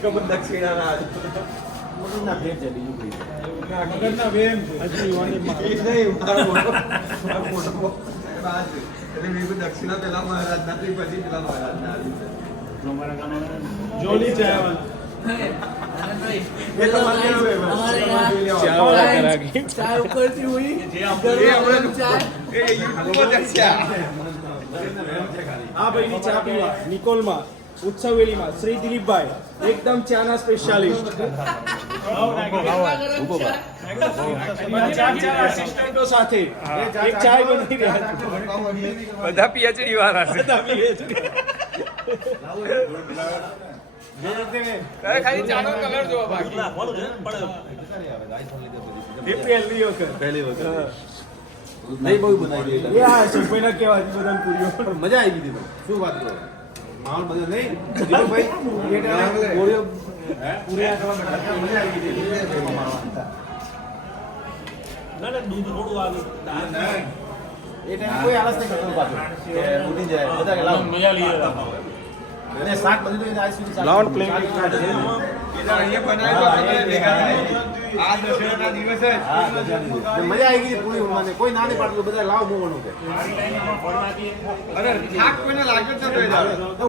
કબર દક્ષિણા ના મોટું ના ભેટ છે બીજું કઈ મગજના વેમ છે હજી વાણીમાં એ નહીં મારો મોટો એટલે મેં દક્ષિણા પેલા મહારાજ ના પછી પેલા મહારાજ ના જોલી ચાય ये हमारे चाय उकळती हुई આ ભાઈની ચા પીવા નિકોલમાં ઉત્સવેલીમાં શ્રી દિલીપભાઈ એકદમ ચાના સ્પેશિયાલિસ્ટ આસિસ્ટન્ટો સાથે એક ચાય બની રહ્યા છે બધા પીએચડી વાળા છે ખાલી ચાનો કલર જોવો બાકી એ પહેલી વખત पहली वक्त नहीं बहुत बनाई એ આ સુપૈના કેવા બધાને પૂરીઓ मजा आई थी શું વાત કરો માહોલ મજા નહીં ભાઈ એ ટાઈમે ગોળીઓ પૂરી આંખમાં મજા આવી ગઈ ના દૂધ થોડું આવ્યું એ ટાઈમે કોઈ આળસ નહીં કરતો પાછો કે ઉડી જાય બધા કે લાવ મજા લઈએ અને શાક બધી તો આજ સુધી લાવણ પ્લેટ અહીંયા બનાવ્યું આપણે ભેગા થાય આ દશેરાના દિવસે હા મજા આવી ગઈ પૂરી મને કોઈ ના નહીં પાડતું બધા લાવ મોવાનું કે અરે થાક કોઈને લાગ્યો જ નતો એ દાડે.